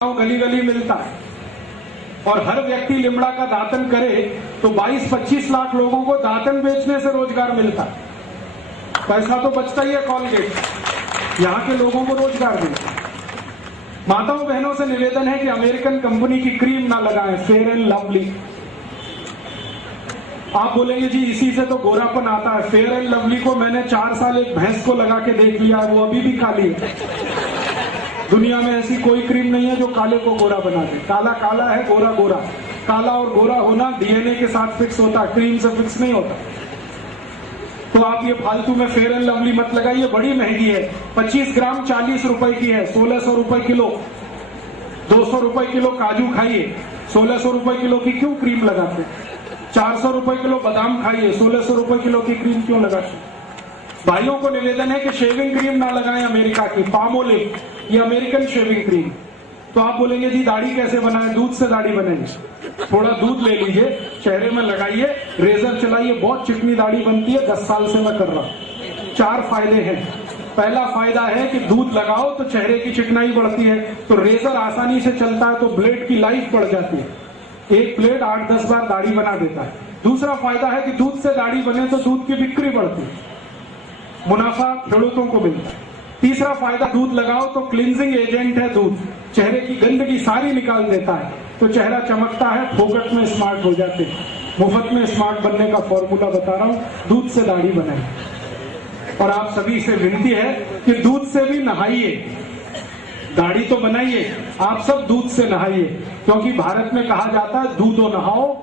गली गली मिलता है और हर व्यक्ति लिमड़ा का दातन करे तो 22-25 लाख लोगों को दातन बेचने से रोजगार मिलता है। पैसा तो बचता ही है कॉलगेट, यहाँ के लोगों को रोजगार मिलता है। माताओं बहनों से निवेदन है कि अमेरिकन कंपनी की क्रीम ना लगाएं, फेयर एंड लवली। आप बोलेंगे जी इसी से तो गोरापन आता है। फेयर एंड लवली को मैंने 4 साल एक भैंस को लगा के देख लिया, वो अभी भी काली है। दुनिया में ऐसी कोई क्रीम नहीं है जो काले को गोरा बना दे। काला काला है, गोरा गोरा। काला और गोरा होना डीएनए के साथ फिक्स होता है, क्रीम से फिक्स नहीं होता। तो आप ये फालतू में फेयर एंड लवली मत लगाइए, बड़ी महंगी है। 25 ग्राम 40 रुपए की है, 1600 रुपए किलो। 200 रुपए किलो काजू खाइए, 1600 रुपए किलो की क्यों क्रीम लगाते? 400 रुपए किलो बादाम खाइए, 1600 रुपए किलो की क्रीम क्यों लगाते? भाइयों को निवेदन है कि शेविंग क्रीम ना लगाएं अमेरिका की, पामोलिव, ये अमेरिकन शेविंग क्रीम। तो आप बोलेंगे जी दाढ़ी कैसे बनाएं? दूध से दाढ़ी बनेगी। थोड़ा दूध ले लीजिए, चेहरे में लगाइए, रेजर चलाइए, बहुत चिकनी दाढ़ी बनती है। 10 साल से मैं कर रहा हूं। 4 फायदे हैं। पहला फायदा है कि दूध लगाओ तो चेहरे की चिकनाई बढ़ती है, तो रेजर आसानी से चलता है, तो ब्लेड की लाइफ बढ़ जाती है। एक ब्लेड 8-10 बार दाढ़ी बना देता है। दूसरा फायदा है कि दूध से दाढ़ी बने तो दूध की बिक्री बढ़ती है, मुनाफा खेडूतों को मिलता है। तीसरा फायदा, दूध लगाओ तो क्लींजिंग एजेंट है दूध, चेहरे की गंदगी सारी निकाल देता है, तो चेहरा चमकता है, फोकट में स्मार्ट हो जाते हैं। मुफ्त में स्मार्ट बनने का फॉर्मूला बता रहा हूं, दूध से दाढ़ी बनाए। और आप सभी से विनती है कि दूध से भी नहाइए, दाढ़ी तो बनाइए, आप सब दूध से नहाइए, क्योंकि भारत में कहा जाता है दूधो नहाओ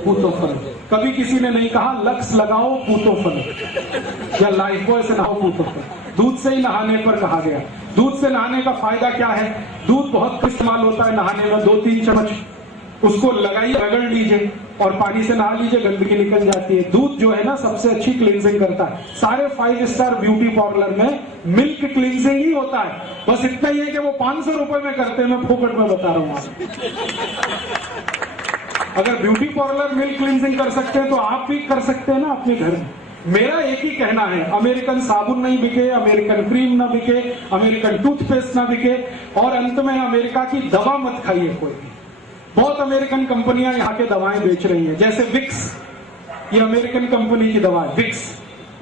पूतो फल। कभी किसी ने नहीं कहा लक्स लगाओ पूतो फल या लाइफ बॉय से नहाओ पूतो फल। दूध से ही नहाने पर कहा गया। दूध से नहाने का फायदा क्या है? दूध बहुत इस्तेमाल होता है नहाने में, 2-3 चम्मच उसको लगाइए, रगड़ लीजिए और पानी से नहा लीजिए, गंदगी निकल जाती है। दूध जो है ना सबसे अच्छी क्लींजिंग करता है। सारे 5 स्टार ब्यूटी पार्लर में मिल्क क्लींजिंग ही होता है। बस इतना ही है कि वो 500 रुपए में करते हैं, मैं फोकट में बता रहा हूं। अगर ब्यूटी पार्लर मिल्क क्लींजिंग कर सकते हैं तो आप भी कर सकते हैं ना अपने घर में। मेरा एक ही कहना है, अमेरिकन साबुन नहीं बिके, अमेरिकन क्रीम ना बिके, अमेरिकन टूथपेस्ट ना बिके, और अंत में अमेरिका की दवा मत खाइए कोई भी। बहुत अमेरिकन कंपनियां यहाँ के दवाएं बेच रही हैं, जैसे विक्स, ये अमेरिकन कंपनी की दवा है विक्स,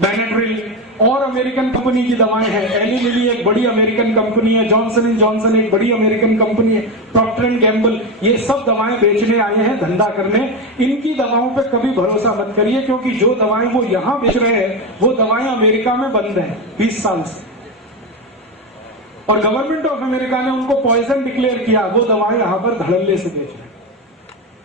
बेनेड्रिल, और अमेरिकन कंपनी की दवाएं हैं। एली लिली एक बड़ी अमेरिकन कंपनी है, जॉनसन एंड जॉनसन एक बड़ी अमेरिकन कंपनी है, प्रॉक्टर एंड गैम्बल, ये सब दवाएं बेचने आए हैं, धंधा करने। इनकी दवाओं पे कभी भरोसा मत करिए, क्योंकि जो दवाएं वो यहाँ बेच रहे हैं वो दवाएं अमेरिका में बंद है 20 साल से, और गवर्नमेंट ऑफ अमेरिका ने उनको पॉइजन डिक्लेयर किया। वो दवाएं यहां पर धड़ल्ले से बेच रहे हैं।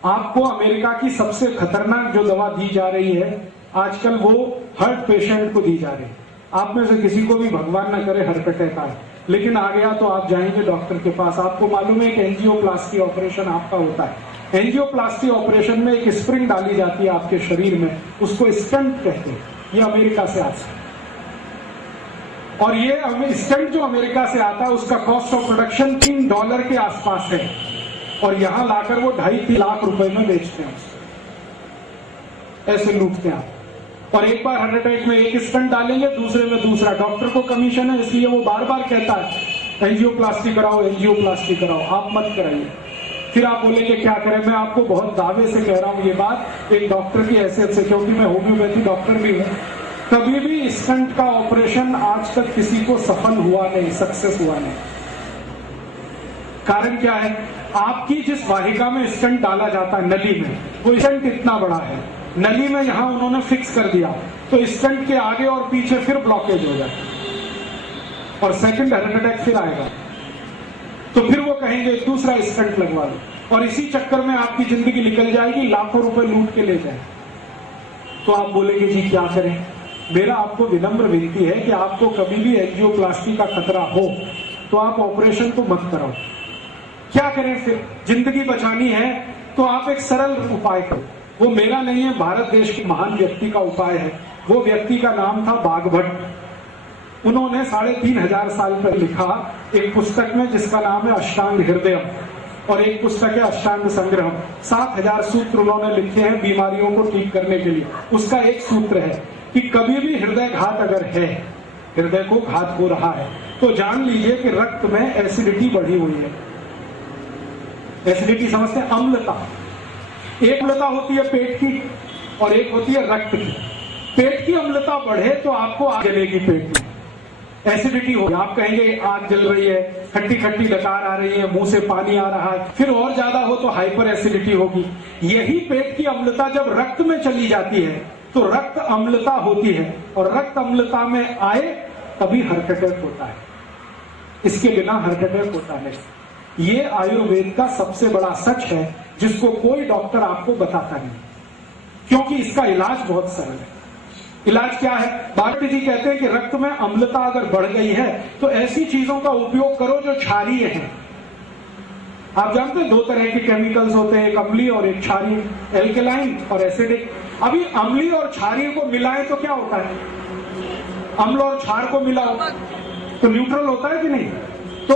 आपको अमेरिका की सबसे खतरनाक जो दवा दी जा रही है आजकल, वो हार्ट पेशेंट को दी जा रही है। आप में से किसी को भी भगवान ना करे हार्ट अटैक आए, लेकिन आ गया तो आप जाएंगे डॉक्टर के पास। आपको मालूम है कि एंजियोप्लास्टी ऑपरेशन आपका होता है। एंजियोप्लास्टी ऑपरेशन में एक स्प्रिंग डाली जाती है आपके शरीर में, उसको स्टंट कहते हैं। ये अमेरिका से आता है, और ये स्टंट जो अमेरिका से आता है उसका कॉस्ट ऑफ प्रोडक्शन $3 के आसपास है, और यहां लाकर वो 2.5-3 लाख रुपए में बेचते हैं। ऐसे लूटते हैं। और एक बार हार्ट अटैक में एक स्टंट डालेंगे, दूसरे में दूसरा। डॉक्टर को कमीशन है, इसलिए वो बार बार कहता है एंजियोप्लास्टी कराओ, एंजियोप्लास्टी कराओ। आप मत कराइए। फिर आप बोलेंगे क्या करें? मैं आपको बहुत दावे से कह रहा हूं ये बात, एक डॉक्टर की हैसियत से, क्योंकि मैं होम्योपैथी डॉक्टर भी हूं। कभी भी स्टंट का ऑपरेशन आज तक किसी को सफल हुआ नहीं, सक्सेस हुआ नहीं। कारण क्या है? आपकी जिस वाहिका में स्टंट डाला जाता है, नली में, वो स्टंट इतना बड़ा है, नली में यहां उन्होंने फिक्स कर दिया, तो स्टंट के आगे और पीछे फिर ब्लॉकेज हो जाए और सेकंड हार्ट अटैक फिर आएगा। तो फिर वो कहेंगे दूसरा स्टंट लगवा लो, और इसी चक्कर में आपकी जिंदगी निकल जाएगी, लाखों रुपए लूट के ले जाए। तो आप बोलेंगे जी क्या करें? मेरा आपको विनम्र विनती है कि आपको कभी भी एंजियोप्लास्टी का खतरा हो तो आप ऑपरेशन तो मत कराओ। क्या करें फिर? जिंदगी बचानी है तो आप एक सरल उपाय करो। वो मेरा नहीं है, भारत देश के महान व्यक्ति का उपाय है। वो व्यक्ति का नाम था बागभट्ट। उन्होंने 3500 साल पर लिखा एक पुस्तक में जिसका नाम है अष्टांग हृदय, और एक पुस्तक है अष्टांग संग्रह। 7000 सूत्र उन्होंने लिखे हैं बीमारियों को ठीक करने के लिए। उसका एक सूत्र है कि कभी भी हृदय घात अगर है, हृदय को घात हो रहा है, तो जान लीजिए कि रक्त में एसिडिटी बढ़ी हुई है। एसिडिटी समझते हैं? अम्लता। एक अम्लता होती है पेट की और एक होती है रक्त की। पेट की अम्लता बढ़े तो आपको आग जलेगी पेट में, एसिडिटी हो, आप कहेंगे आग जल रही है, खट्टी खट्टी डकार आ रही है, मुंह से पानी आ रहा है। फिर और ज्यादा हो तो हाइपर एसिडिटी होगी। यही पेट की अम्लता जब रक्त में चली जाती है तो रक्त अम्लता होती है, और रक्त अम्लता में आए तभी हार्ट अटैक होता है। इसके बिना हार्ट अटैक होता है। ये आयुर्वेद का सबसे बड़ा सच है जिसको कोई डॉक्टर आपको बताता नहीं, क्योंकि इसका इलाज बहुत सरल है। इलाज क्या है? बागवती जी कहते हैं कि रक्त में अम्लता अगर बढ़ गई है तो ऐसी चीजों का उपयोग करो जो क्षारीय है। आप जानते हैं 2 तरह के केमिकल्स होते हैं, एक अम्लीय और एक क्षारीय, एल्केलाइन और एसिडिक। अभी अम्लीय और क्षारीय को मिलाएं तो क्या होता है? अम्ल और क्षार को मिलाओ तो न्यूट्रल होता है कि नहीं? तो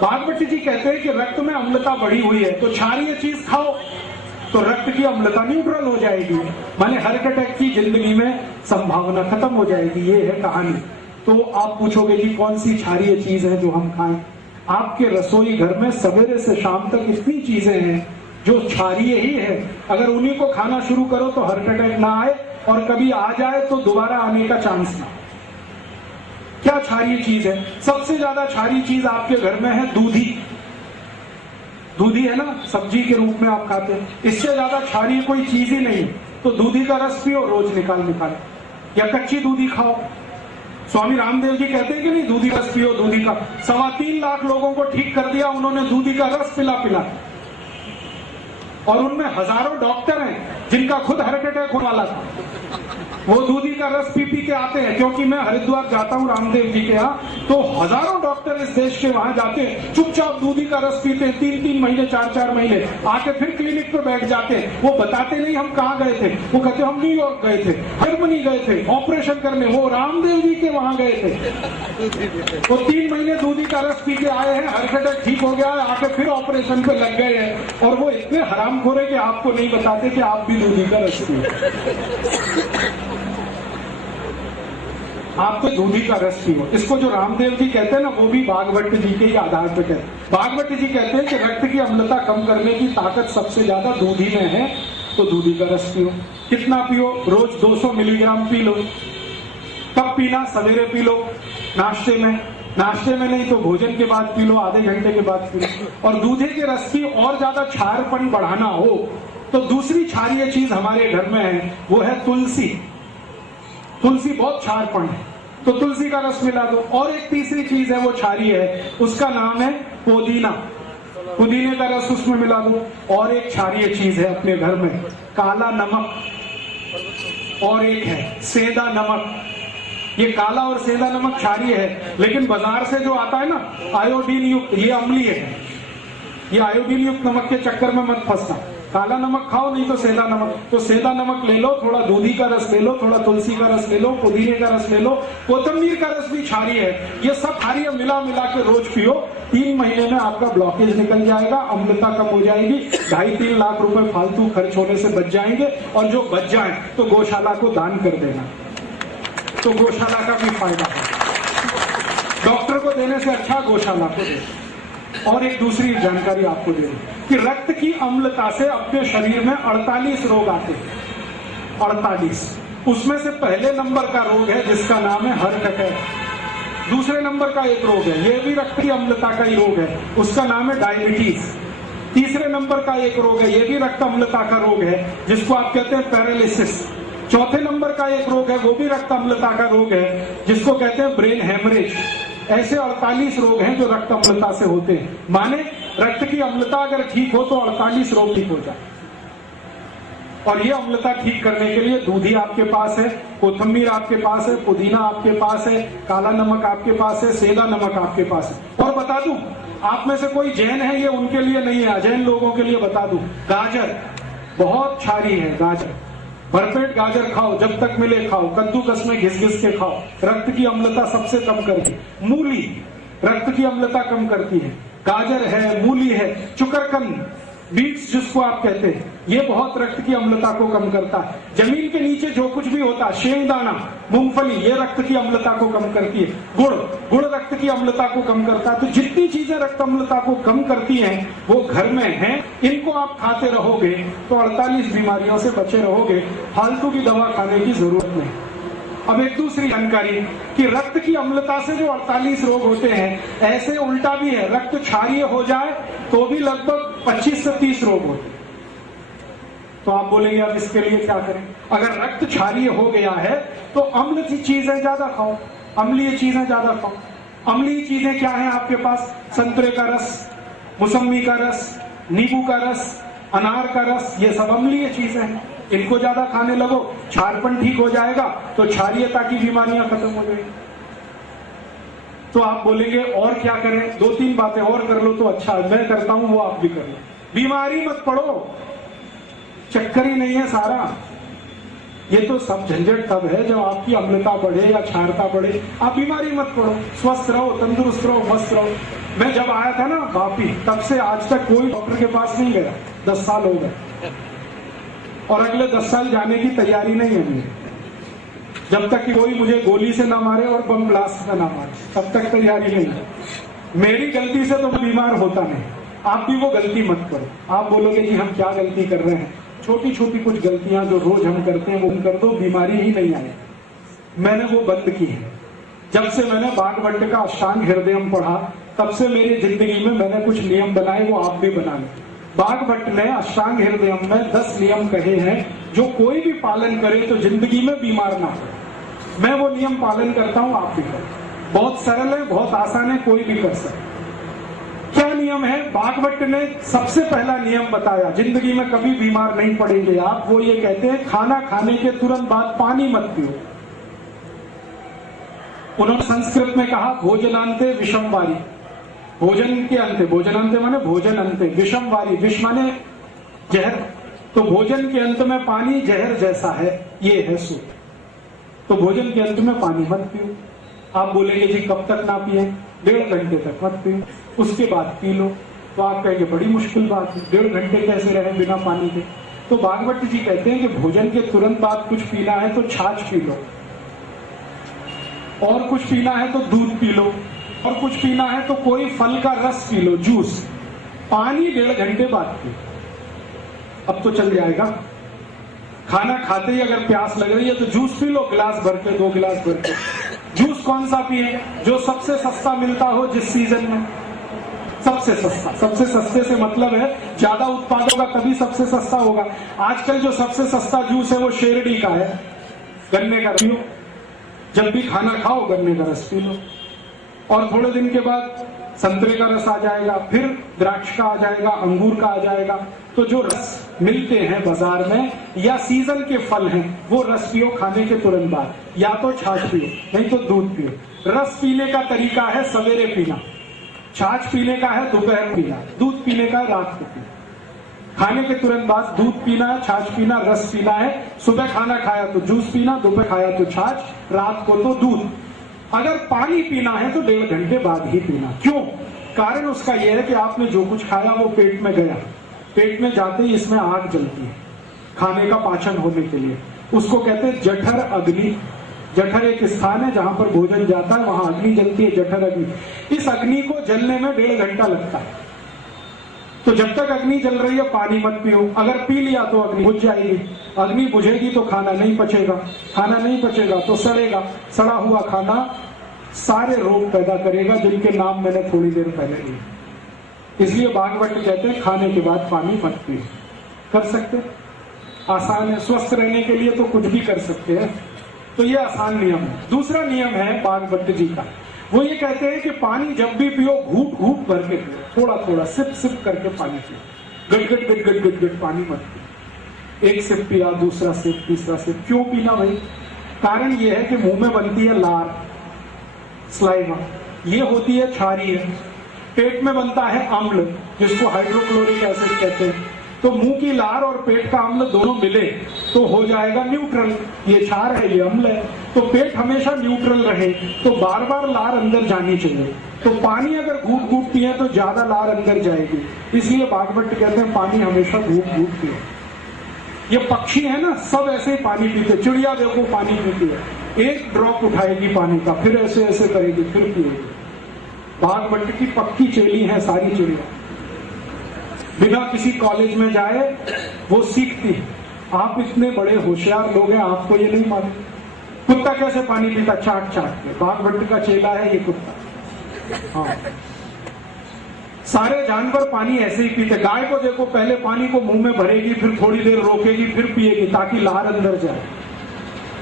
बागवती जी कहते हैं कि रक्त में अम्लता बढ़ी हुई है तो क्षारीय चीज खाओ तो रक्त की अम्लता न्यूट्रल हो जाएगी, माने हार्ट अटैक की जिंदगी में संभावना खत्म हो जाएगी। ये है कहानी। तो आप पूछोगे जी कौन सी क्षारीय चीज है जो हम खाएं? आपके रसोई घर में सवेरे से शाम तक इतनी चीजें हैं जो क्षारीय ही है। अगर उन्हीं को खाना शुरू करो तो हार्ट अटैक ना आए, और कभी आ जाए तो दोबारा आने का चांस ना। क्या क्षारीय चीज है? सबसे ज्यादा क्षारीय चीज आपके घर में है दूधी। दूधी है ना, सब्जी के रूप में आप खाते हैं, इससे ज्यादा क्षारीय कोई चीज ही नहीं। तो दूधी का रस पियो रोज निकाल, या कच्ची दूधी खाओ। स्वामी रामदेव जी कहते हैं कि नहीं, दूधी का रस पियो। दूधी का 3.25 लाख लोगों को ठीक कर दिया उन्होंने दूधी का रस पिला पिला, और उनमें हजारों डॉक्टर हैं जिनका खुद हार्ट अटैक होने वाला था। वो दूधी का रस पी पी के आते हैं, क्योंकि मैं हरिद्वार जाता हूँ रामदेव जी के यहाँ, तो हजारों डॉक्टर इस देश के वहां जाते हैं, चुपचाप दूधी का रस पीते हैं 3-3 महीने 4-4 महीने, आके फिर क्लिनिक पे बैठ जाते हैं। वो बताते नहीं हम कहाँ गए थे, वो कहते हम न्यूयॉर्क गए थे, जर्मनी गए थे ऑपरेशन करने, वो रामदेव जी के वहां गए थे। वो 3 महीने दूधी का रस पी के आए हैं, हार्ट अटैक ठीक हो गया है, आके फिर ऑपरेशन पे लग गए हैं। और वो इतने हरामखोर है कि आपको नहीं बताते कि आप भी दूधी का रस पिए। आप तो दूधी का रस पियो। इसको जो रामदेव जी कहते हैं ना, वो भी बागवट जी के ही आधार पर कहते हैं। बागवट जी कहते हैं कि रक्त की अम्लता कम करने की ताकत सबसे ज्यादा दूधी में है, तो दूधी का रस पियो। कितना पियो? रोज 200 मिलीग्राम पी लो। कब पीना? सवेरे पी लो, नाश्ते में। नाश्ते में नहीं तो भोजन के बाद पी लो, आधे घंटे के बाद पी लो। और दूधे के रस की और ज्यादा क्षारपन बढ़ाना हो तो दूसरी क्षारीय चीज हमारे घर में है, वो है तुलसी। तुलसी बहुत क्षारपन है, तो तुलसी का रस मिला दो। और एक तीसरी चीज है वो क्षारीय है, उसका नाम है पुदीना। पुदीने का रस उसमें मिला दो। और एक क्षारीय चीज है अपने घर में, काला नमक, और एक है सेंधा नमक। ये काला और सेंधा नमक क्षारीय है, लेकिन बाजार से जो आता है ना आयोडीन युक्त, ये अम्लीय है। ये आयोडीन युक्त नमक के चक्कर में मत फंसना। काला नमक खाओ, नहीं तो सेंधा नमक। तो सेंधा नमक ले लो, थोड़ा दूधी का रस ले लो, थोड़ा तुलसी का रस ले लो, पुदीने का रस ले लो, कोतंबीर का रस भी क्षारीय है। ये सब क्षारीय मिला मिला के रोज पियो। 3 महीने में आपका ब्लॉकेज निकल जाएगा, अम्लता कम हो जाएगी, 2.5-3 लाख रुपए फालतू खर्च होने से बच जाएंगे। और जो बच जाए तो गौशाला को दान कर देना, तो गौशाला का भी फायदा है। डॉक्टर को देने से अच्छा गौशाला को दे। और एक दूसरी जानकारी आपको दे दूं कि रक्त की अम्लता से अपने शरीर में 48 रोग आते हैं। 48। उसमें से पहले नंबर का रोग है जिसका नाम है हार्ट अटैक। दूसरे नंबर का एक रोग है, यह भी रक्त की अम्लता का ही रोग है, उसका नाम है डायबिटीज। तीसरे नंबर का एक रोग है, यह भी रक्त अम्लता का रोग है, जिसको आप कहते हैं पैरालिसिस। चौथे नंबर का एक रोग है, वो भी रक्त अम्लता का रोग है, जिसको कहते हैं ब्रेन हेमरेज। ऐसे 48 रोग हैं जो रक्त अम्लता से होते हैं। माने रक्त की अम्लता अगर ठीक हो तो 48 रोग ठीक हो जाए। और ये अम्लता ठीक करने के लिए दूधी आपके पास है, कोथिंबीर आपके पास है, पुदीना आपके पास है, काला नमक आपके पास है, सेंधा नमक आपके पास है। और बता दूं, आप में से कोई जैन है, ये उनके लिए नहीं है, अजैन लोगों के लिए बता दूं, गाजर बहुत क्षारीय है। गाजर, भरपेट गाजर खाओ, जब तक मिले खाओ, कद्दूकस में घिस घिस के खाओ, रक्त की अम्लता सबसे कम करती। मूली रक्त की अम्लता कम करती है। गाजर है, मूली है, चुकरकंद बीट्स जिसको आप कहते हैं, ये बहुत रक्त की अम्लता को कम करता है। जमीन के नीचे जो कुछ भी होता है, शेंगदाना, मूंगफली, ये रक्त की अम्लता को कम करती है। गुड़ रक्त की अम्लता को कम करता है। तो जितनी चीजें रक्त अम्लता को कम करती हैं वो घर में हैं। इनको आप खाते रहोगे तो 48 बीमारियों से बचे रहोगे, फालतू की दवा खाने की जरूरत नहीं। अब एक दूसरी जानकारी कि रक्त की अम्लता से जो 48 रोग होते हैं, ऐसे उल्टा भी है, रक्त क्षारीय हो जाए तो भी लगभग 25 से 30 रोग होते हैं। तो आप बोलेंगे अब इसके लिए क्या करें? अगर रक्त क्षारीय हो गया है तो अम्ल की चीजें ज्यादा खाओ, अम्लीय चीजें ज्यादा खाओ। अम्लीय चीजें क्या है आपके पास? संतरे का रस, मौसम्मी का रस, नींबू का रस, अनार का रस, ये सब अम्लीय चीजें हैं। इनको ज्यादा खाने लगो, क्षारपन ठीक हो जाएगा तो क्षारीयता की बीमारियां खत्म हो जाएगी। तो आप बोलेंगे और क्या करें? 2-3 बातें और कर लो तो अच्छा, मैं करता हूं वो आप भी कर लो। बीमारी मत पड़ो, चक्कर ही नहीं है सारा। ये तो सब झंझट तब है जब आपकी अम्लता बढ़े या क्षारता बढ़े। आप बीमारी मत पड़ो, स्वस्थ रहो, तंदुरुस्त रहो, मस्त रहो। मैं जब आया था ना वापी, तब से आज तक कोई डॉक्टर के पास नहीं गया, 10 साल हो गए, और अगले 10 साल जाने की तैयारी नहीं है मेरी, जब तक कि कोई मुझे गोली से ना मारे और बम ब्लास्ट में ना मारे, तब तक तैयारी नहीं है। मेरी गलती से तो बीमार होता नहीं। आप भी वो गलती मत करो। आप बोलोगे जी हम क्या गलती कर रहे हैं? छोटी छोटी कुछ गलतियां जो रोज हम करते हैं वो कर दो, बीमारी ही नहीं आए। मैंने वो बंद की है। जब से मैंने बागभट्ट का अष्टांग हृदयम पढ़ा, तब से मेरी जिंदगी में मैंने कुछ नियम बनाए, वो आप भी बना लें। बागभट्ट ने अष्टांग हृदयम में 10 नियम कहे हैं जो कोई भी पालन करे तो जिंदगी में बीमार ना हो। मैं वो नियम पालन करता हूं, आप भी करें। बहुत सरल है, बहुत आसान है, कोई भी कर सकता। क्या नियम है? बागभट्ट ने सबसे पहला नियम बताया, जिंदगी में कभी बीमार नहीं पड़ेंगे आप। वो ये कहते हैं खाना खाने के तुरंत बाद पानी मत पियो। उन्होंने संस्कृत में कहा भोजनांते विषम वारी, भोजन के अंत, भोजनांते माने भोजन अंते, विषम वारी, विष माने जहर, तो भोजन के अंत में पानी जहर जैसा है, ये है सूत्र। तो भोजन के अंत में पानी मत पियो। आप बोलेंगे जी कब तक ना पिए? 1.5 घंटे तक मत पियो, उसके बाद पी लो। तो आप कहेंगे बड़ी मुश्किल बात है, 1.5 घंटे कैसे रहे बिना पानी के? तो बागभट्ट जी कहते हैं कि भोजन के तुरंत बाद कुछ पीना है तो छाछ पी लो, और कुछ पीना है तो दूध पी लो, और कुछ पीना है तो कोई फल का रस पी लो, जूस। पानी 1.5 घंटे बाद पियो। अब तो चल जाएगा। खाना खाते ही अगर प्यास लग रही है तो जूस पी लो, गिलास भर के, 2 गिलास भर के। जूस कौन सा पिए? जो सबसे सस्ता मिलता हो जिस सीजन में, सबसे सस्ता। सबसे सस्ते से मतलब है ज्यादा उत्पाद होगा तभी सबसे सस्ता होगा। आजकल जो सबसे सस्ता जूस है वो शेरडी का है, गन्ने का पियो। जब भी खाना खाओ गन्ने का रस पी लो, और थोड़े दिन के बाद संतरे का रस आ जाएगा, फिर द्राक्ष का आ जाएगा, अंगूर का आ जाएगा। तो जो रस मिलते हैं बाजार में या सीजन के फल हैं, वो रस पियो खाने के तुरंत बाद। या तो छाछ पियो, नहीं तो दूध पियो। रस पीने का तरीका है सवेरे पीना, छाछ पीने का है दोपहर पीना, दूध पीने का है रात को पीना। खाने के तुरंत बाद दूध पीना है, छाछ पीना, रस पीना है। सुबह खाना खाया तो जूस पीना, दोपहर खाया तो छाछ, रात को तो दूध। अगर पानी पीना है तो 1.5 घंटे बाद ही पीना। क्यों? कारण उसका यह है कि आपने जो कुछ खाया वो पेट में गया, पेट में जाते ही इसमें आग जलती है खाने का पाचन होने के लिए। उसको कहते हैं जठर अग्नि। जठर एक स्थान है जहां पर भोजन जाता है, वहां अग्नि जलती है, जठर अग्नि। इस अग्नि को जलने में 1.5 घंटा लगता है। तो जब तक अग्नि जल रही है पानी मत पियो। अगर पी लिया तो अग्नि बुझ जाएगी, अग्नि बुझेगी तो खाना नहीं पचेगा, खाना नहीं पचेगा तो सड़ेगा। सड़ा हुआ खाना सारे रोग पैदा करेगा जिनके नाम मैंने थोड़ी देर पहले लिए। इसलिए बागभट्ट कहते हैं खाने के बाद पानी मत पियो। कर सकते, आसान है। स्वस्थ रहने के लिए तो कुछ भी कर सकते हैं। तो ये आसान नियम है। दूसरा नियम है बागभट्ट जी का, वो ये कहते हैं कि पानी जब भी पियो घूट घूट भर के पियो, थोड़ा थोड़ा सिप सिप करके पानी पियो। गट गट गट गट गट गट पानी मत पियो। एक सिप पिया, दूसरा सिप, तीसरा सिप। क्यों पीना भाई? कारण ये है कि मुंह में बनती है लार, स्लाइवा, ये होती है क्षारीय। पेट में बनता है अम्ल जिसको हाइड्रोक्लोरिक एसिड कहते हैं। तो मुंह की लार और पेट का अम्ल दोनों मिले तो हो जाएगा न्यूट्रल। ये क्षार है, ये अम्ल है, तो पेट हमेशा न्यूट्रल रहे तो बार बार लार अंदर जानी चाहिए। तो पानी अगर घूट घूट पिए तो ज्यादा लार अंदर जाएगी, इसलिए भागवत कहते हैं पानी हमेशा घूट घूट पिए। ये पक्षी है ना, सब ऐसे ही पानी पीते। चिड़िया देखो पानी पीती है, एक ड्रॉप उठाएगी पानी का, फिर ऐसे ऐसे करेगी, फिर पिएगी। भागवत की पक्की चेली है सारी चिड़िया, बिना किसी कॉलेज में जाए वो सीखती है। आप इतने बड़े होशियार लोग हैं, आपको ये नहीं मालूम कुत्ता कैसे पानी पीता? चाट चाट के। भागवत का चेला है ये कुत्ता। हाँ, सारे जानवर पानी ऐसे ही पीते। गाय को देखो, पहले पानी को मुंह में भरेगी, फिर थोड़ी देर रोकेगी, फिर पिएगी ताकि लार अंदर जाए।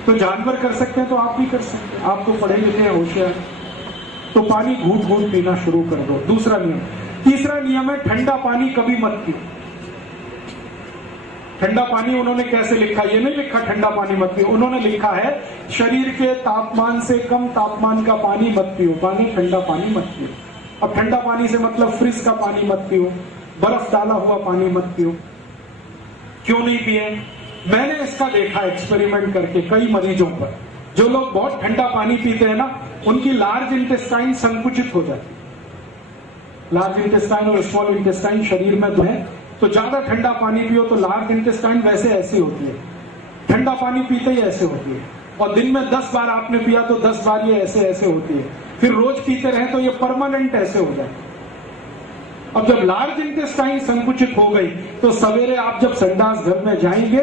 तो जानवर कर सकते हैं तो आप भी कर सकते हैं। आप तो पढ़े लिखे हैं, होशियार, तो पानी घूट घूट पीना शुरू कर दो। दूसरा नियम। तीसरा नियम है ठंडा पानी कभी मत पियो। ठंडा पानी उन्होंने कैसे लिखा? ये नहीं लिखा ठंडा पानी मत पियो, उन्होंने लिखा है शरीर के तापमान से कम तापमान का पानी मत पियो। पानी ठंडा पानी मत पियो। अब ठंडा पानी से मतलब फ्रिज का पानी मत पियो, बर्फ डाला हुआ पानी मत पियो। क्यों नहीं पिए? मैंने इसका देखा एक्सपेरिमेंट करके कई मरीजों पर। जो लोग बहुत ठंडा पानी पीते हैं ना, उनकी लार्ज इंटेस्टाइन संकुचित हो जाती है। लार्ज इंटेस्टाइन और स्मॉल इंटेस्टाइन शरीर में दो है, तो ज्यादा ठंडा पानी पियो तो लार्ज इंटेस्टाइन वैसे ऐसी होती है, ठंडा पानी पीते ही ऐसे होती है। और दिन में 10 बार आपने पिया तो 10 बार ये ऐसे ऐसे होती है। फिर रोज पीते रहे तो ये परमानेंट ऐसे हो जाए। अब जब लार्ज इंटेस्टाइन संकुचित हो गई तो सवेरे आप जब संडास घर में जाएंगे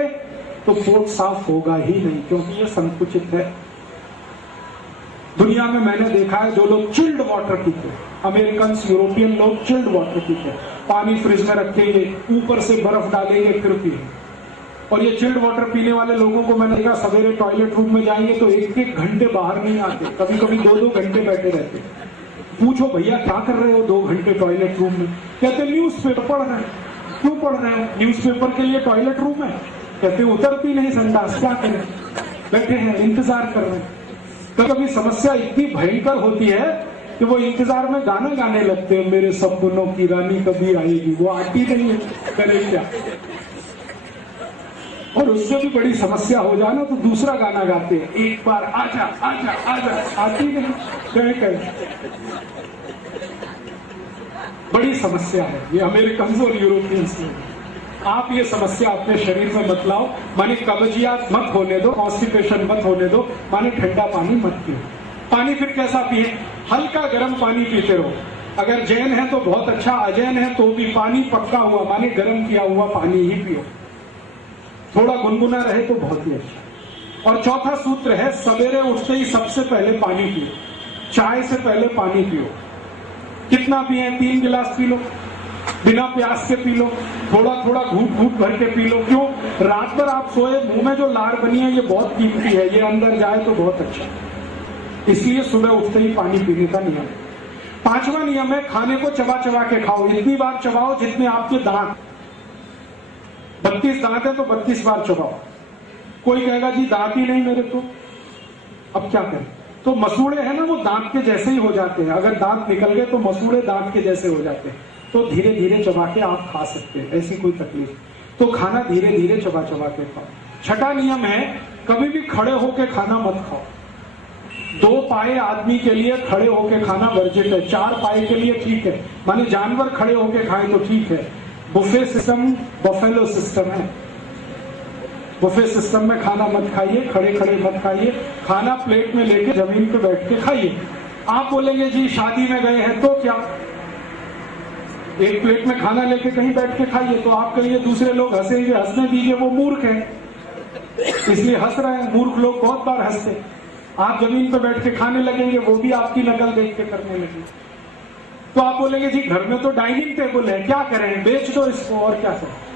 तो पोट साफ होगा ही नहीं, क्योंकि ये संकुचित है। दुनिया में मैंने देखा है जो लोग चिल्ड वाटर पीते हैं, अमेरिकन यूरोपियन लोग चिल्ड वाटर पीते हैं, पानी फ्रिज में रखेंगे, ऊपर से बर्फ डालेंगे, फिर पिए। और ये चिल्ड वाटर पीने वाले लोगों को मैंने देखा सवेरे टॉयलेट रूम में जाएंगे तो 1-1 घंटे बाहर नहीं आते, कभी कभी 2-2 घंटे बैठे रहते। पूछो भैया क्या कर रहे हो 2 घंटे टॉयलेट रूम में? कहते न्यूज़पेपर पढ़ रहे हैं। क्यों पढ़ रहे हो? न्यूज़पेपर के लिए टॉयलेट रूम है? कहते उतरती नहीं संडास, क्या करें, बैठे हैं इंतजार कर रहे हैं। कभी समस्या इतनी भयंकर होती है कि वो इंतजार में गाना गाने लगते हैं, मेरे सपनों की रानी कभी आएगी, वो आती नहीं है, करे क्या। और उससे भी बड़ी समस्या हो जाए ना तो दूसरा गाना गाते हैं, एक बार आजा आजा आजा, आती नहीं, कहे बड़ी समस्या है ये अमेरिकन और यूरोपियंस में। आप ये समस्या अपने शरीर में मत लाओ, माने कब्जियत मत होने दो, कॉन्स्टिपेशन मत होने दो, माने ठंडा पानी मत पियो। पानी फिर कैसा पिए? हल्का गर्म पानी पीते रहो। अगर जैन है तो बहुत अच्छा, अजैन है तो भी पानी पक्का हुआ माने गर्म किया हुआ पानी ही पियो। थोड़ा गुनगुना रहे तो बहुत ही अच्छा। और चौथा सूत्र है सवेरे उठते ही सबसे पहले पानी पियो, चाय से पहले पानी पियो। कितना पिए? 3 गिलास पी लो, बिना प्यास के पी लो, थोड़ा थोड़ा घूट घूट भर के पी लो। क्यों? रात भर आप सोए, मुंह में जो लार बनी है ये बहुत कीमती है, ये अंदर जाए तो बहुत अच्छा, इसलिए सुबह उठते ही पानी पीने का नियम। 5वां नियम है खाने को चबा चबा के खाओ। इतनी बार चबाओ जितने आपके दांत, 32 दांत है तो 32 बार चबाओ। कोई कहेगा जी दांत ही नहीं मेरे तो, अब क्या करें? तो मसूड़े हैं ना, वो दांत के जैसे ही हो जाते हैं। अगर दांत निकल गए तो मसूड़े दांत के जैसे हो जाते हैं, तो धीरे धीरे चबा के आप खा सकते हैं, ऐसी कोई तकलीफ। तो खाना धीरे धीरे चबा चबा के खाओ। 6वां नियम है कभी भी खड़े होके खाना मत खाओ। 2 पाए आदमी के लिए खड़े होके खाना वर्जित है, 4 पाए के लिए ठीक है, माने जानवर खड़े होके खाए तो ठीक है। बुफे सिस्टम बफेलो सिस्टम है, बुफे सिस्टम में खाना मत खाइए, खड़े खड़े मत खाइए, खाना प्लेट में लेके जमीन पे बैठ के खाइए। आप बोलेंगे जी शादी में गए हैं तो क्या, एक प्लेट में खाना लेके कहीं बैठ के खाइए, तो आप कहिए दूसरे लोग हंसेंगे, हंसने दीजिए, वो मूर्ख है इसलिए हंस रहे हैं। मूर्ख लोग बहुत बार हंसते। आप जमीन पे बैठ के खाने लगेंगे, वो भी आपकी नकल देख के करने लगेंगे। तो आप बोलेंगे जी घर में तो डाइनिंग टेबल है, क्या करें, बेच दो इसको, और क्या करें।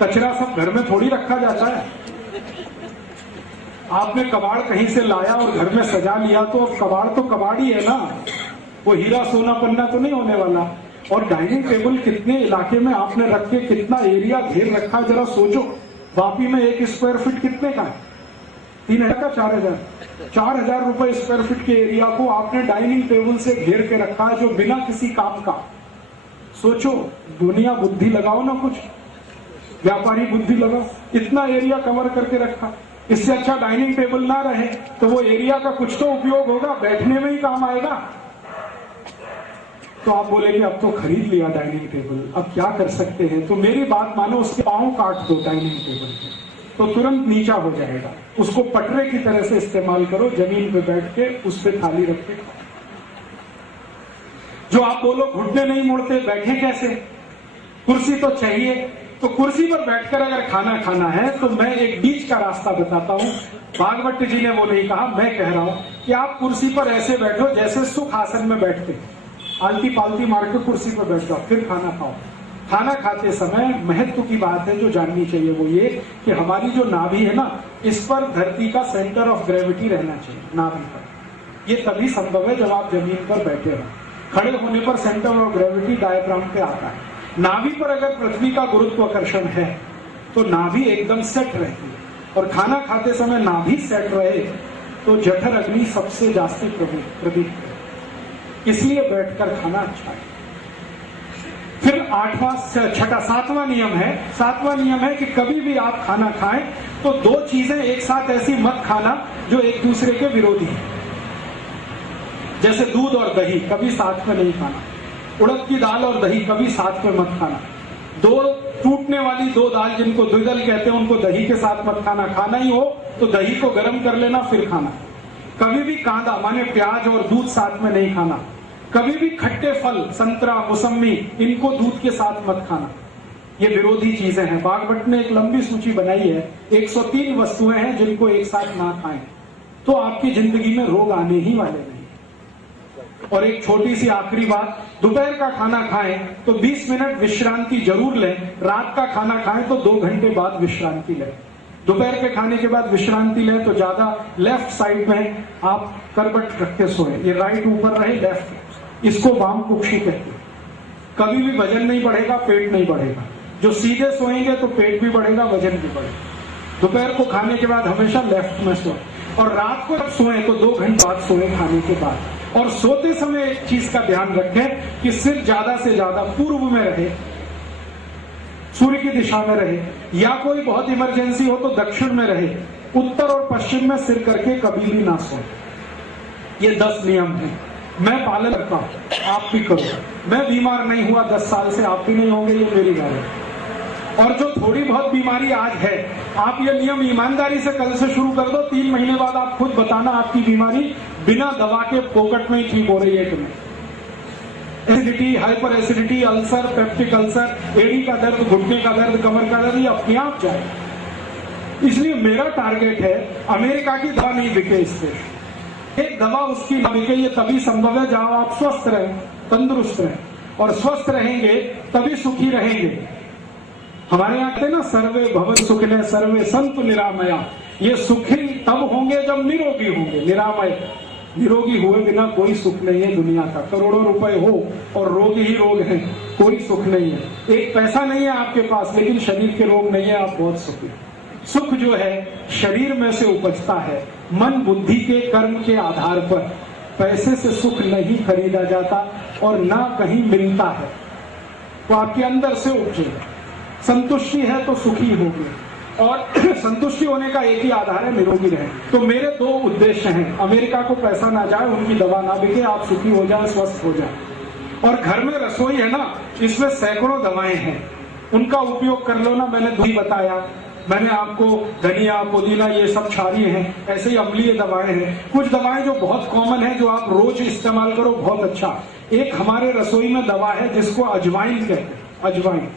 कचरा सब घर में थोड़ी रखा जाता है। आपने कबाड़ कहीं से लाया और घर में सजा लिया तो अब कबाड़ तो कबाड़ ही है ना, वो हीरा सोना पन्ना तो नहीं होने वाला। और डाइनिंग टेबल कितने इलाके में आपने रख के कितना एरिया घेर रखा, जरा सोचो। वापी में 1 स्क्वायर फीट कितने का है? 3000 का 4000, 4000 रुपए स्क्वायर फीट के एरिया को आपने डाइनिंग टेबल से घेर के रखा है, जो बिना किसी काम का। सोचो, दुनिया बुद्धि लगाओ ना, कुछ व्यापारी बुद्धि लगाओ। इतना एरिया कवर करके रखा, इससे अच्छा डाइनिंग टेबल ना रहे तो वो एरिया का कुछ तो उपयोग होगा, बैठने में ही काम आएगा। तो आप बोलेंगे अब तो खरीद लिया डाइनिंग टेबल, अब क्या कर सकते हैं? तो मेरी बात मानो, उसके पांव काट दो डाइनिंग टेबल के, तो तुरंत नीचा हो जाएगा। उसको पटरे की तरह से इस्तेमाल करो, जमीन पे बैठ के उस पे थाली रख के खाओ। जो आप बोलो घुटने नहीं मुड़ते, बैठे कैसे? कुर्सी तो चाहिए। तो कुर्सी पर बैठकर अगर खाना खाना है तो मैं एक बीच का रास्ता बताता हूं। भागवत जी ने वो नहीं कहा, मैं कह रहा हूं कि आप कुर्सी पर ऐसे बैठो जैसे सुख आसन में बैठते, आलती पालती मार के कुर्सी पर बैठ जाओ, फिर खाना खाओ। खाना खाते समय महत्व की बात है जो जाननी चाहिए, वो ये कि हमारी जो नाभि है ना, इस पर धरती का सेंटर ऑफ ग्रेविटी रहना चाहिए, नाभि पर। ये तभी संभव है जब आप जमीन पर बैठे हो। खड़े होने पर सेंटर ऑफ ग्रेविटी डायग्राम पे आता है। नाभि पर अगर पृथ्वी का गुरुत्वाकर्षण है तो नाभि एकदम सेट रहती है, और खाना खाते समय नाभि सेट रहे तो जठर अग्नि सबसे जास्ती प्रदीप है। इसलिए बैठकर खाना अच्छा है। फिर सातवां नियम है। सातवां नियम है कि कभी भी आप खाना खाएं तो दो चीजें एक साथ ऐसी मत खाना जो एक दूसरे के विरोधी है। जैसे दूध और दही कभी साथ में नहीं खाना, उड़द की दाल और दही कभी साथ में मत खाना। दो टूटने वाली दो दाल जिनको द्विदल कहते हैं उनको दही के साथ मत खाना। खाना ही हो तो दही को गर्म कर लेना फिर खाना। कभी भी कांदा माने प्याज और दूध साथ में नहीं खाना। कभी भी खट्टे फल संतरा मौसमी इनको दूध के साथ मत खाना। ये विरोधी चीजें हैं। भागवत ने एक लंबी सूची बनाई है, 103 वस्तुएं हैं जिनको एक साथ ना खाएं तो आपकी जिंदगी में रोग आने ही वाले नहीं। और एक छोटी सी आखिरी बात, दोपहर का खाना खाएं तो 20 मिनट विश्रांति जरूर लें। रात का खाना खाएं तो 2 घंटे बाद विश्रांति लें। दोपहर के खाने के बाद विश्रांति लें तो ज्यादा लेफ्ट साइड में आप करवट रख के सोएं। ये राइट ऊपर रहे, लेफ्ट, इसको वाम कुक्षी कहते हैं। कभी भी वजन नहीं बढ़ेगा, पेट नहीं बढ़ेगा। जो सीधे सोएंगे तो पेट भी बढ़ेगा, वजन भी बढ़ेगा। दोपहर को खाने के बाद हमेशा लेफ्ट में सोएं, और रात को जब सोएं तो 2 घंटे बाद सोएं खाने के बाद। और सोते समय एक चीज का ध्यान रखें कि सिर ज्यादा से ज्यादा पूर्व में रहे, सूर्य की दिशा में रहे, या कोई बहुत इमरजेंसी हो तो दक्षिण में रहे। उत्तर और पश्चिम में सिर करके कभी भी ना सोए। ये 10 नियम हैं, मैं पालन करता हूं, आप भी करो। मैं बीमार नहीं हुआ 10 साल से, आप भी नहीं होंगे, ये मेरी बात है। और जो थोड़ी बहुत बीमारी आज है, आप ये नियम ईमानदारी से कल से शुरू कर दो। 3 महीने बाद आप खुद बताना आपकी बीमारी बिना दवा के फोकट में ही ठीक हो रही है कि नहीं। Acidity, hyper acidity, ulcer, peptic ulcer, एड़ी का दर्द, घुटने का दर्द, कमर का दर्द, ये अपने आप जाए। इसलिए मेरा टारगेट है अमेरिका की दवा नहीं बिके इससे, एक दवा उसकी ना बिके। ये तभी संभव है जहां आप स्वस्थ रहें, तंदुरुस्त रहें, और स्वस्थ रहेंगे तभी सुखी रहेंगे। हमारे यहाँ कहते ना, सर्वे भवन सुखिनः सर्वे संतु निरामया। ये सुखी तब होंगे जब निरोगी होंगे। निरामय, निरोगी हुए बिना कोई सुख नहीं है दुनिया का। करोड़ों रुपए हो और रोग ही रोग हैं, कोई सुख नहीं है। एक पैसा नहीं है आपके पास लेकिन शरीर के रोग नहीं है, आप बहुत सुखी। सुख जो है शरीर में से उपजता है, मन बुद्धि के कर्म के आधार पर। पैसे से सुख नहीं खरीदा जाता और ना कहीं मिलता है, तो आपके अंदर से उपजेगा। संतुष्टि है तो सुखी होगी, और संतुष्टि होने का एक ही आधार है, निरोगी रहे। तो मेरे 2 उद्देश्य हैं, अमेरिका को पैसा ना जाए, उनकी दवा ना बिके, आप सुखी हो जाए, स्वस्थ हो जाए। और घर में रसोई है ना, इसमें सैकड़ों दवाएं हैं, उनका उपयोग कर लो ना। मैंने दही बताया, मैंने आपको धनिया, पुदीना, ये सब क्षारीय हैं, ऐसे ही अम्लीय दवाएं हैं। कुछ दवाएं जो बहुत कॉमन है, जो आप रोज इस्तेमाल करो, बहुत अच्छा। एक हमारे रसोई में दवा है जिसको अजवाइन कहते हैं, अजवाइन,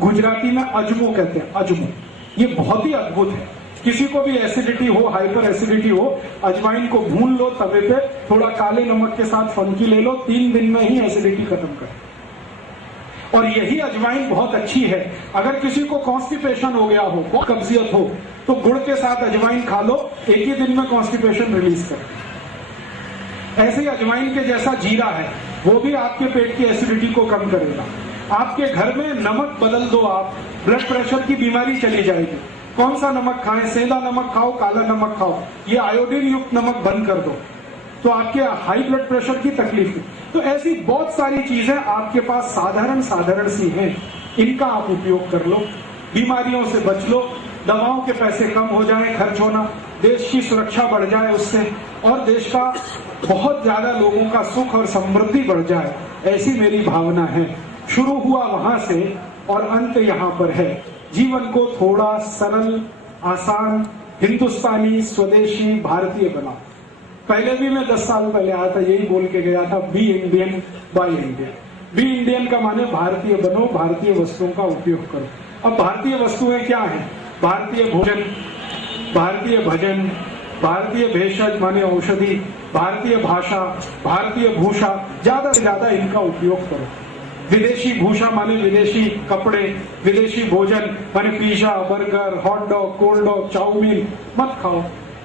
गुजराती में अजमो कहते हैं, अजमो। ये बहुत ही अद्भुत है। किसी को भी एसिडिटी हो, हाइपर एसिडिटी हो, अजवाइन को भून लो तवे पे, थोड़ा काले नमक के साथ फनकी ले लो, 3 दिन में ही एसिडिटी खत्म कर। और यही अजवाइन बहुत अच्छी है। अगर किसी को कॉन्स्टिपेशन हो गया हो, बहुत कब्जियत हो, तो गुड़ के साथ अजवाइन खा लो, एक ही दिन में कॉन्स्टिपेशन रिलीज कर। ऐसे ही अजवाइन के जैसा जीरा है, वो भी आपके पेट की एसिडिटी को कम करेगा। आपके घर में नमक बदल दो आप, ब्लड प्रेशर की बीमारी चली जाएगी। कौन सा नमक खाएं? सेंधा नमक खाओ, काला नमक खाओ, ये आयोडीन युक्त नमक बंद कर दो तो आपके हाई ब्लड प्रेशर की तकलीफ तो ऐसी बहुत सारी चीजें आपके पास साधारण साधारण सी हैं, इनका आप उपयोग कर लो, बीमारियों से बच लो, दवाओं के पैसे कम हो जाए खर्च होना, देश की सुरक्षा बढ़ जाए उससे, और देश का बहुत ज्यादा लोगों का सुख और समृद्धि बढ़ जाए, ऐसी मेरी भावना है। शुरू हुआ वहां से और अंत यहाँ पर है। जीवन को थोड़ा सरल, आसान, हिंदुस्तानी, स्वदेशी, भारतीय बनाओ। पहले भी मैं 10 साल पहले आया था, यही बोल के गया था, be Indian buy Indian. Be Indian का माने भारतीय बनो, भारतीय वस्तुओं का उपयोग करो। अब भारतीय वस्तुएं क्या है? भारतीय भोजन, भारतीय भजन, भारतीय भेषज माने औषधि, भारतीय भाषा, भारतीय भूषा, ज्यादा से ज्यादा इनका उपयोग करो। विदेशी भूषा माने विदेशी कपड़े, विदेशी भोजन माने pizza, burger, hot dog, cold dog, chow mein मत खाओ,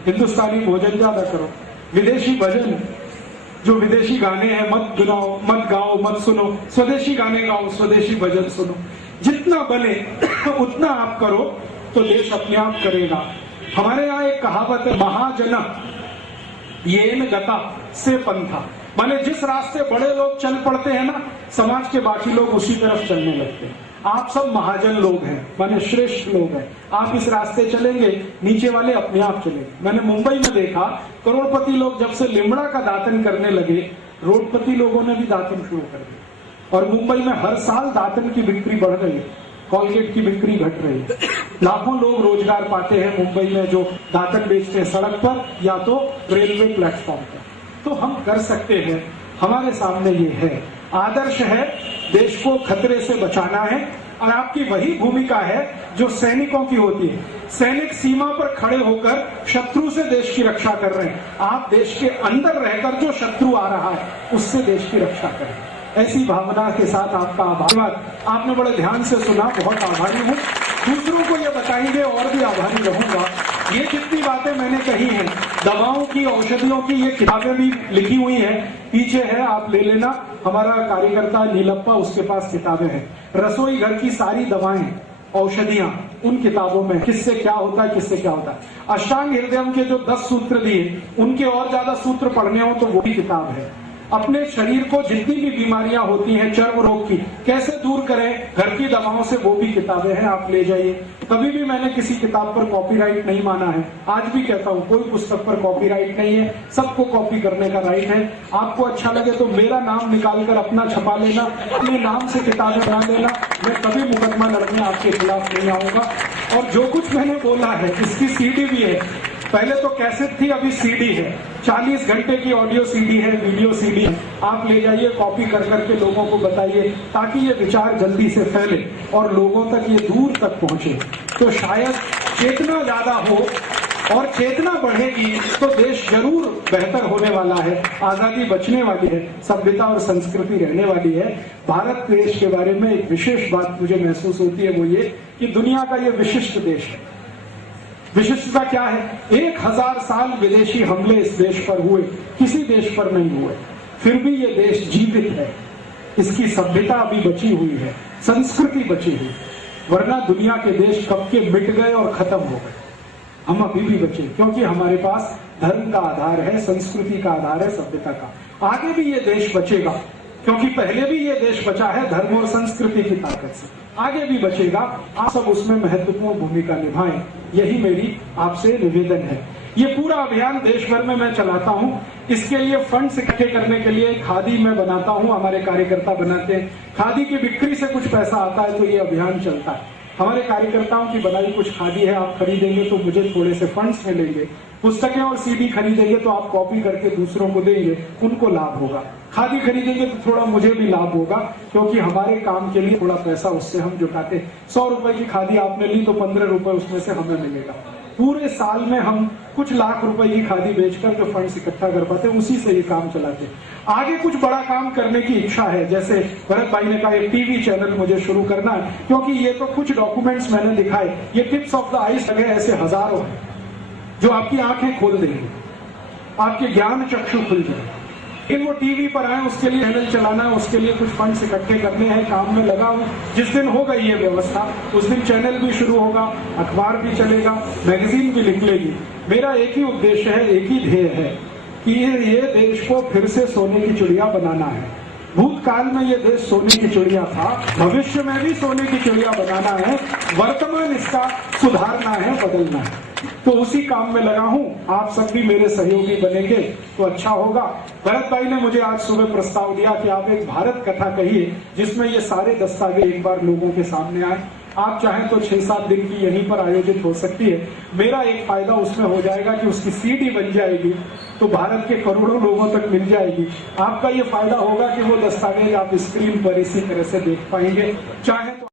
हिंदुस्तानी भोजन ज्यादा करो। विदेशी भजन, जो विदेशी गाने हैं मत गुनाओ, मत गाओ, मत सुनो, स्वदेशी गाने गाओ, स्वदेशी भजन सुनो। जितना बने उतना आप करो तो देश अपने आप करेगा। हमारे यहाँ एक कहावत है, महाजन येन गता से पंथा, माने जिस रास्ते बड़े लोग चल पड़ते हैं ना, समाज के बाकी लोग उसी तरफ चलने लगते हैं। आप सब महाजन लोग हैं, माने श्रेष्ठ लोग हैं, आप इस रास्ते चलेंगे, नीचे वाले अपने आप चलेंगे। मैंने मुंबई में देखा, करोड़पति लोग जब से लिमड़ा का दातन करने लगे, रोडपति लोगों ने भी दातन शुरू कर दिया, और मुंबई में हर साल दातन की बिक्री बढ़ रही है, कॉलगेट की बिक्री घट रही है। लाखों लोग रोजगार पाते हैं मुंबई में, जो दातन बेचते हैं सड़क पर या तो रेलवे प्लेटफॉर्म पर। तो हम कर सकते हैं, हमारे सामने ये है, आदर्श है, देश को खतरे से बचाना है, और आपकी वही भूमिका है जो सैनिकों की होती है। सैनिक सीमा पर खड़े होकर शत्रु से देश की रक्षा कर रहे हैं, आप देश के अंदर रहकर जो शत्रु आ रहा है उससे देश की रक्षा करें। ऐसी भावना के साथ आपका आभार। आपने बड़े ध्यान से सुना, बहुत आभारी हूँ। दूसरों को ये बताएंगे और भी आभारी रहूंगा। ये जितनी बातें मैंने कही हैं, दवाओं की, औषधियों की, ये किताबें भी लिखी हुई हैं, पीछे है, आप ले लेना। हमारा कार्यकर्ता नीलप्पा, उसके पास किताबें हैं। रसोई घर की सारी दवाएं, औषधियां उन किताबों में, किससे क्या होता है, किससे क्या होता है। अष्टांग हृदयम के जो 10 सूत्र दिए, उनके और ज्यादा सूत्र पढ़ने हो तो वो भी किताब है। अपने शरीर को जितनी भी बीमारियां होती हैं, चर्म रोग की, कैसे दूर करें घर की दवाओं से, वो भी किताबें हैं, आप ले जाइए। कभी भी मैंने किसी किताब पर कॉपीराइट नहीं माना है, आज भी कहता हूं कोई पुस्तक पर कॉपीराइट नहीं है, सबको कॉपी करने का राइट है। आपको अच्छा लगे तो मेरा नाम निकालकर अपना छपा लेना, अपने नाम से किताबें बना लेना, मैं कभी मुकदमा लड़ने आपके खिलाफ नहीं आऊंगा। और जो कुछ मैंने बोला है, इसकी सीडी भी है, पहले तो कैसेट थी, अभी सीडी है, 40 घंटे की ऑडियो सीडी है, वीडियो सीडी है। आप ले जाइए, कॉपी कर करके लोगों को बताइए, ताकि ये विचार जल्दी से फैले और लोगों तक ये दूर तक पहुंचे। तो शायद चेतना ज्यादा हो, और चेतना बढ़ेगी तो देश जरूर बेहतर होने वाला है, आजादी बचने वाली है, सभ्यता और संस्कृति रहने वाली है। भारत देश के बारे में एक विशेष बात मुझे महसूस होती है, वो ये कि दुनिया का ये विशिष्ट देश है। विशिष्टता क्या है? 1000 साल विदेशी हमले इस देश पर हुए, किसी देश पर नहीं हुए, फिर भी ये देश जीवित है, इसकी सभ्यता अभी बची हुई है, संस्कृति बची हुई, वरना दुनिया के देश कब के मिट गए और खत्म हो गए। हम अभी भी बचे, क्योंकि हमारे पास धर्म का आधार है, संस्कृति का आधार है, सभ्यता का। आगे भी ये देश बचेगा, क्योंकि पहले भी ये देश बचा है धर्म और संस्कृति की ताकत से, आगे भी बचेगा। आप सब उसमें महत्वपूर्ण भूमिका निभाएं, यही मेरी आपसे निवेदन है। ये पूरा अभियान देश भर में मैं चलाता हूँ। इसके लिए फंड्स इकट्ठे करने के लिए खादी मैं बनाता हूँ, हमारे कार्यकर्ता बनाते हैं। खादी की बिक्री से कुछ पैसा आता है तो ये अभियान चलता है। हमारे कार्यकर्ताओं की बनाई कुछ खादी है, आप खरीदेंगे तो मुझे थोड़े से फंड्स मिलेंगे। पुस्तकें और सीडी खरीदेंगे तो आप कॉपी करके दूसरों को देंगे, उनको लाभ होगा। खादी खरीदेंगे तो थोड़ा मुझे भी लाभ होगा, क्योंकि हमारे काम के लिए थोड़ा पैसा उससे हम जुटाते। 100 रुपए की खादी आपने ली तो 15 रुपए उसमें से हमें मिलेगा। पूरे साल में हम कुछ लाख रुपए की खादी बेचकर जो फंड्स इकट्ठा कर पाते, उसी से ये काम चलाते। आगे कुछ बड़ा काम करने की इच्छा है, जैसे भरत भाई ने कहा एक टीवी चैनल मुझे शुरू करना है, क्योंकि ये तो कुछ डॉक्यूमेंट्स मैंने दिखाए, ये टिप्स ऑफ द आइस लगे ऐसे हजारों हैं जो आपकी आंखें खोल देंगे, आपके ज्ञान चक्षु खुल जाए। लेकिन वो टीवी पर आए, उसके लिए चैनल चलाना है, उसके लिए कुछ फंड्स इकट्ठे करने हैं, काम में लगा हूं। जिस दिन हो गई ये व्यवस्था, उस दिन चैनल भी शुरू होगा, अखबार भी चलेगा, मैगजीन भी निकलेगी। मेरा एक ही उद्देश्य है, एक ही ध्येय है कि ये देश को फिर से सोने की चिड़िया बनाना है। भूतकाल में ये देश सोने की चिड़िया था, भविष्य में भी सोने की चिड़िया बनाना है, वर्तमान इसका सुधारना है, बदलना है। तो उसी काम में लगा हूं। आप सब भी मेरे सहयोगी बनेंगे तो अच्छा होगा। भरत भाई ने मुझे आज सुबह प्रस्ताव दिया कि आप एक भारत कथा कहिए जिसमें ये सारे दस्तावेज एक बार लोगों के सामने आए। आप चाहें तो 6-7 दिन की यहीं पर आयोजित हो सकती है। मेरा एक फायदा उसमें हो जाएगा कि उसकी सीडी बन जाएगी तो भारत के करोड़ों लोगों तक मिल जाएगी। आपका ये फायदा होगा कि वो दस्तावेज आप स्क्रीन पर इसी तरह से देख पाएंगे। चाहे तो